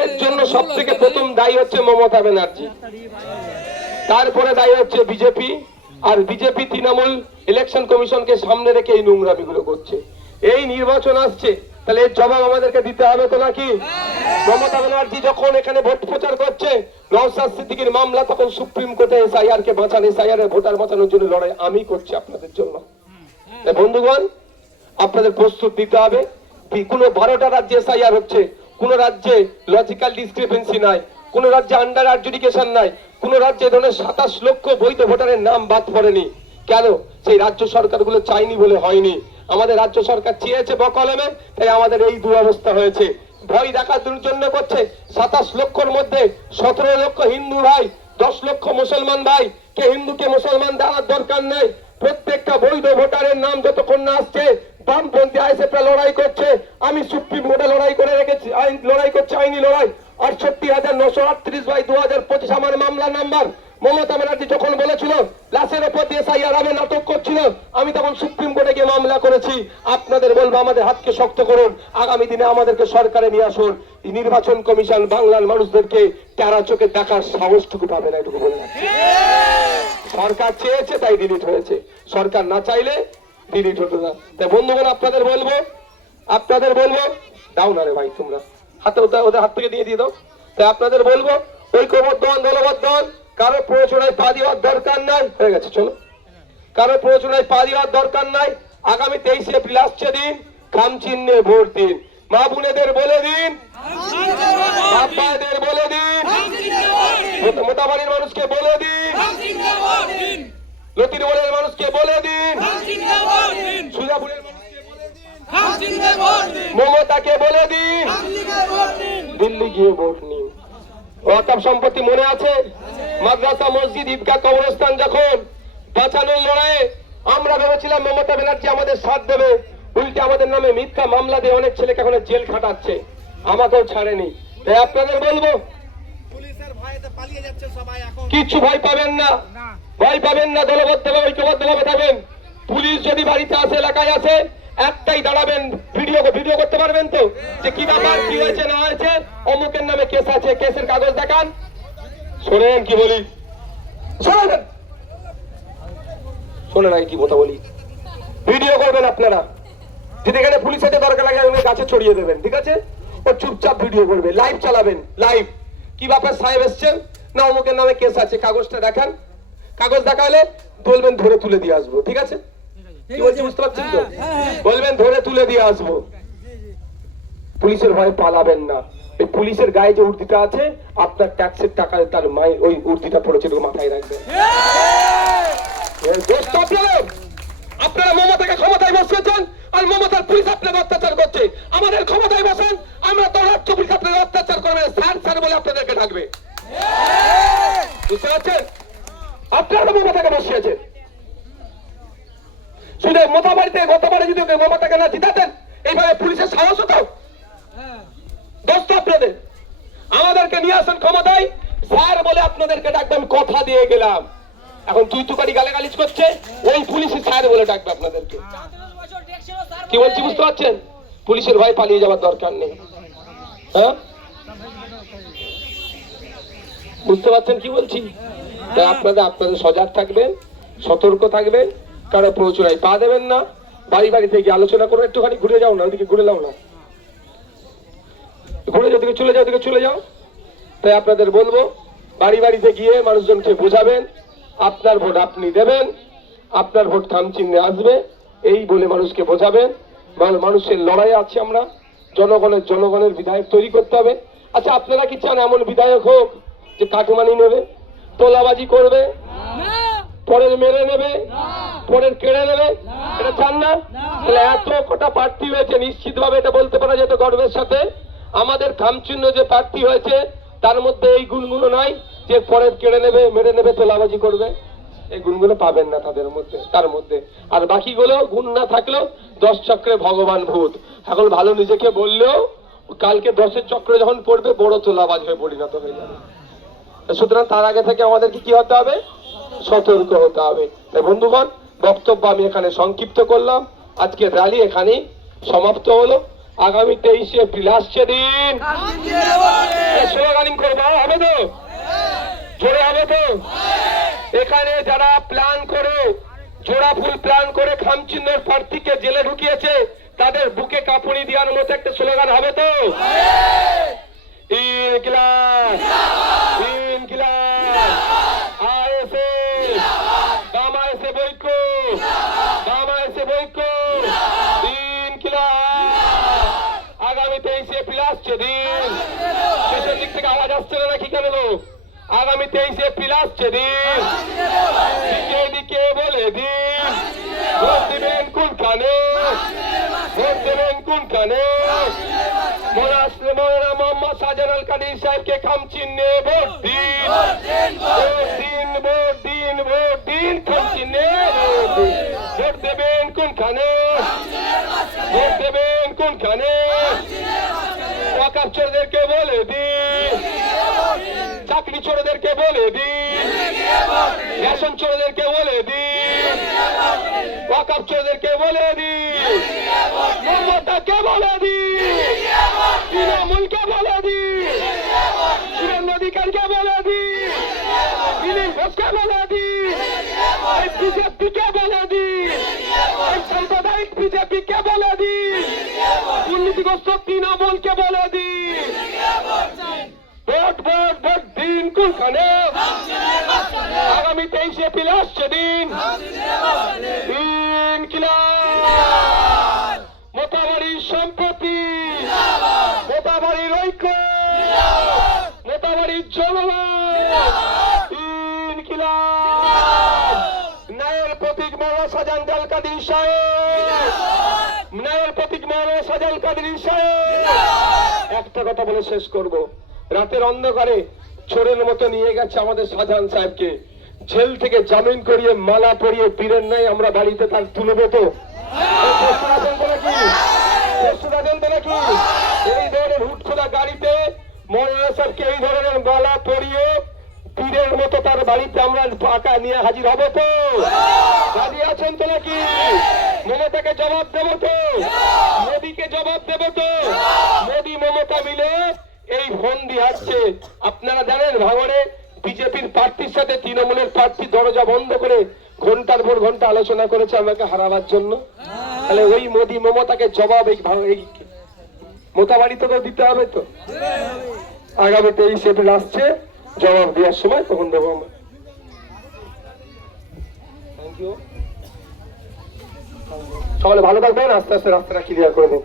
এর জন্য সব থেকে প্রথম দায়ী হচ্ছে মমতা ব্যানার্জি, তারপরে দায়ী হচ্ছে বিজেপি। আর বিজেপি তৃণমূল ইলেকশন কমিশনকে সামনে রেখে এই নোংরামিগুলো করছে। এই নির্বাচন আসছে, তাহলে এর জবাব আমাদেরকে দিতে হবে তো নাকি? মমতা ব্যানার্জি যখন এখানে ভোট প্রচার করছে, নওশাদ সিদ্দিকীর মামলা, তখন সুপ্রিম কোর্টে এসআইআর কে বাঁচান, এসআইআর এর ভোটার বাঁচানোর জন্য লড়াই আমি করছি আপনাদের জন্য। বন্ধুগণ, আপনাদের প্রস্তুত দিতে হবে। কোন 12টা রাজ্যে এসআইআর হচ্ছে, কোন রাজ্যে লজিক্যাল ডিসক্রিপেন্সি নাই, কোন রাজ্যে আন্ডার অ্যাডজুডিকেশন নাই, কোন রাজ্যে এই ধরনের 27 লক্ষ বৈধ ভোটারের নাম বাদ পড়েনি। কেন? সেই রাজ্য সরকারগুলো চাইনি বলে হয়নি। আমাদের রাজ্য সরকার চেয়েছে বকলমে, তাই আমাদের এই দুরবস্থা হয়েছে। ভয় দেখার জন্য করছে। 27 লক্ষর মধ্যে 17 লক্ষ হিন্দু ভাই, 10 লক্ষ মুসলমান ভাই। কে হিন্দু কে মুসলমান দেওয়ার দরকার নেই। প্রত্যেকটা বৈধ ভোটারের নাম যতক্ষণ না আসছে, বামপন্থী আইএসএফরা লড়াই করছে। আমি সুপ্রিম কোর্টে লড়াই করে রেখেছি, লড়াই করছি, আইনি লড়াই। 68,938/2025 আমার মামলা নাম্বার। মমতা ব্যানার্জি যখন বলেছিল লাশের উপর দিয়ে এসআইআর হবে, নাটক করছিল, আমি তখন সুপ্রিম কোর্টে গিয়ে মামলা করেছি। আপনাদের বলবো, আমাদের হাতকে শক্ত করুন, আগামী দিনে আমাদেরকে সরকারে নিয়ে আসুন। নির্বাচন কমিশন বাংলার মানুষদেরকে টেরা চোখে দেখার সাহসটুকু পাবে না, এটুকু বললাম। সরকার চেয়েছে তাই ডিলিট হয়েছে, সরকার না চাইলে ডিলিট হতো না। তাই বন্ধুগণ, আপনাদের বলবো দাও না রে ভাই, তোমরা হাতে ওদের হাত থেকে দিয়ে দাও। তাই আপনাদের বলবো, ঐক্যবদ্ধ হন, দলবদ্ধ হন। কারো প্ররোচনায় পা দেওয়ার দরকার নাই। হয়ে গেছে, চলো। কারো প্ররোচনায় পা দেওয়ার দরকার নাই। আগামী 23 এপ্রিল আসছে দিন, খাম চিহ্নে ভোট দিন। মা বোনেদের বলে দিন, বাবাদের বলে দিন, মোটাবাড়ির মানুষকে বলে দিন, লতির বলের মানুষকে বলে দিন, সুজাপুরের মানুষকে বলে দিন, মমতাকে বলে দিন, দিল্লি গিয়ে ভোট নিন। ওয়াকফ সম্পত্তি মনে আছে? মাদ্রাসা, মসজিদ, ঈদগাহ, কবরস্থান যখন বাঁচানোর লড়াইয়ে আমরা ভেবেছিলাম মমতা ব্যানার্জি আমাদের সাথ দেবে, উল্টে আমাদের নামে মিথ্যা মামলা দিয়ে অনেক ছেলেকে এখন জেল খাটাচ্ছে, আমাকেও ছাড়েনি। তাই আপনাদের বলবো, কিচ্ছু ভয় পাবেন না, ভয় পাবেন না। দলবদ্ধভাবে, ঐক্যবদ্ধভাবে থাকবেন। পুলিশ যদি বাড়িতে আসে, এলাকায় আসে, একটাই দাঁড়াবেন, ভিডিও করতে পারবেন তো, যে কি ব্যাপার, কি হয়েছে না হয়েছে, অমুকের নামে কেস আছে, কেসের কাগজ দেখান। শোনেন কি বলি, শোনেন কি কথা বলি। ভিডিও করবেন আপনারা, যদি এখানে পুলিশের দরকার লাগে গাছে ছড়িয়ে দেবেন, ঠিক আছে? ও চুপচাপ ভিডিও করবে, লাইভ চালাবেন, লাইভ। কি ব্যাপার সাহেব এসছেন না, অমুকের নামে কেস আছে, কাগজটা দেখান। কাগজ দেখালে বলবেন ধরে তুলে দিয়ে আসবো, ঠিক আছে? কি বলছি বুঝতে পারছেন তো? বলবেন ধরে তুলে দিয়ে আসবো। পুলিশের ভয়ে পালাবেন না। এই পুলিশের গায়ে যে উর্দিটা আছে, আপনার ট্যাক্সের টাকা তার মায়ের ওই উর্দিটা পড়েছে, মাথায় রাখবেন। আপনারা মমতাকে ক্ষমতায় বসিয়েছেন, আর মমতার পুলিশ আপনাদের অত্যাচার করছে। আমাদের ক্ষমতায় বসেন, আমরা তো রাজ্য পুলিশ আপনাদের অত্যাচার করবে, স্যার স্যার বলে আপনাদেরকে ডাকবে। বুঝতে পারছেন? আপনারা মমতাকে বসিয়েছেন। শুধু মোথাবাড়িতে গতবারে যদি মমতাকে না জিতাতেন, এইভাবে পুলিশের সাহস হতো? দোস্ত আপনাদের, আমাদেরকে নিয়ে আসেন ক্ষমতায়, স্যার বলে আপনাদেরকে ডাকবেন, কথা দিয়ে গেলাম। এখন তুই তুকারি গালাগালিজ করছে, ওই পুলিশই স্যার বলে ডাকবে আপনাদেরকে। কি বলছি বুঝতে পারছেন? পুলিশের ভয় পালিয়ে যাওয়ার দরকার নেই। হ্যাঁ, বুঝতে পারছেন কি বলছি? তাই আপনাদের সজাগ থাকবেন, সতর্ক থাকবেন, কারো প্ররোচনায় পা দেবেন না। বাড়ি বাড়িতে গিয়ে আলোচনা করো, একটুখানি ঘুরে যাও না, ওইদিকে ঘুরে যাও না, ঘুরে যাও, দিকে চলে যাও। তাই আপনাদের বলবো, বাড়ি বাড়িতে গিয়ে মানুষজনকে বোঝাবেন, আপনার ভোট আপনি দেবেন, আপনার ভোট খাম চিহ্নে আসবে, এই বলে মানুষকে বোঝাবেন। মানুষের লড়াই আছে, আমরা জনগণের বিধায়ক তৈরি করতে হবে। আচ্ছা, আপনারা কি চান এমন বিধায়ক হোক যে কাটমানি নেবে, তোলাবাজি করবে, পরের মেরে নেবে, পরের কেড়ে নেবে? এটা চান না? তাহলে এত কটা প্রার্থী হয়েছে, নিশ্চিত ভাবে এটা বলতে পারা যেত গর্বের সাথে, আমাদের খামচিহ্ন যে প্রার্থী হয়েছে তার মধ্যে এই গুণগুলো নাই, যে পরের কেড়ে নেবে, মেরে নেবে, তোলাবাজি করবে। এই গুণগুলো পাবেন না তার মধ্যে। আর বাকিগুলো গুণ না থাকলেও 10 চক্রে ভগবান ভূত। এখন ভালো নিজেকে বললেও কালকে 10-এর চক্রে যখন পড়বে, বড় তোলাবাজ হয়ে পরিণত হয়ে যাবে। সুতরাং তার আগে থেকে আমাদেরকে কি হতে হবে? সতর্ক হতে হবে। তাই বন্ধুগণ, বক্তব্য আমি এখানে সংক্ষিপ্ত করলাম। আজকে র্যালি এখানেই সমাপ্ত হলো। আগামী 23 এপ্রিল আসছে দিন, স্লোগানিং করবো, হবে তো? জোরে হবে তো? এখানে যারা প্ল্যান করে, জোড়া ফুল প্ল্যান করে খামচিহ্নের প্রার্থীকে জেলে ঢুকিয়েছে, তাদের বুকে কাঁপুনি দেওয়ার মতো একটা স্লোগান হবে তো? ইনকিলাব, ইনকিলাব, আইএসএফ, বাংলাদেশে বৈকট, বাংলাদেশে বৈকট, ইনকিলাব। আগামী 23 এপ্রিল আসছে দিন, শেষের দিক থেকে আওয়াজ আসছে না নাকি কেন? আগামী 23 এপ্রিল আসছে দিন, বিজেপিকে বলে দিন, ভোট দেবেন কোনখানে, ভোট দেবেন কোনখানে? মৌলানা মোহাম্মদ শাহজালাল কাদের সাহেবকে খামচিহ্নে ভোট দিন, ভোট দিন, ভোট দিন, ভোট দিন, খামচিহ্নে ভোট দিন। ভোট দেবেন কোনখানে, ভোট দেবেন কোনখানে? ওয়াকাফ চোরদেরকে বলে দিন, চাকরি চোরদেরকে বলে দিন, রেশন চোরদেরকে বলে দিন, ওয়াকাফ চোরদেরকে বলে দিন, মমতাকে বলে দিন, তৃণমূলকে বলে দিন, সুরেন্দ্র অধিকারীকে বলে দিন, দিলীপ ঘোষকে বলে দিন, বিজেপিকে বলে দিন, সাম্প্রদায়িক বিজেপিকে বলে দিন, দুর্নীতিগ্রস্ত তৃণমূলকে বলে দিন। ভোট ভোট ভোট দিন কোনখানে? আগামী 23 এপ্রিল আসছে দিন, ইনকিলাব, মোতাবাড়ির সম্পত্তি, মোতাবাড়ির ঐক্য, মোতাবাড়ির জনগণ, ইনকিলাব। ন্যায়ের প্রতীক মৌলানা শাহজালাল কাদের সাহেব, ন্যায়ের প্রতীক মৌলানা শাহজালাল কাদের সাহেব। একটা কথা বলে শেষ করব, রাতের অন্ধকারে চোরের মতো নিয়ে গেছে আমাদের শাহজাহান সাহেবকে, জেল থেকে জামিন করিয়ে মালা পরিয়ে বীরের নাই আমরা বাড়িতে তার তুলবে তো? এই ধরনের হুটখোলা গাড়িতে মৌলানা সাহেবকে এই ধরনের মালা পরিয়ে পীরের মতো তার বাড়িতে আমরা টাকা নিয়ে হাজির হবো তো? রাজি আছেন তো নাকি? মমতাকে জবাব দেবো তো? মোদীকে জবাব দেবো তো? মোদী মমতা মিলে এই ফন্দি হারছে। আপনারা জানেন ভাঙড়ে বিজেপির প্রার্থীর সাথে তৃণমূলের প্রার্থী দরজা বন্ধ করে ঘন্টার পর ঘন্টা আলোচনা করেছে আমাকে হারাবার জন্য। তাহলে ওই মোদী মমতাকে জবাব এই মোতাবাড়ি তোকেও দিতে হবে তো? আগামী 23 এপ্রিল আসছে, জবাব দেওয়ার সময় তখন দেবো আমরা। Thank you. সকলে ভালো থাকবেন, আস্তে আস্তে রাস্তাটা ক্লিয়ার করে দিন।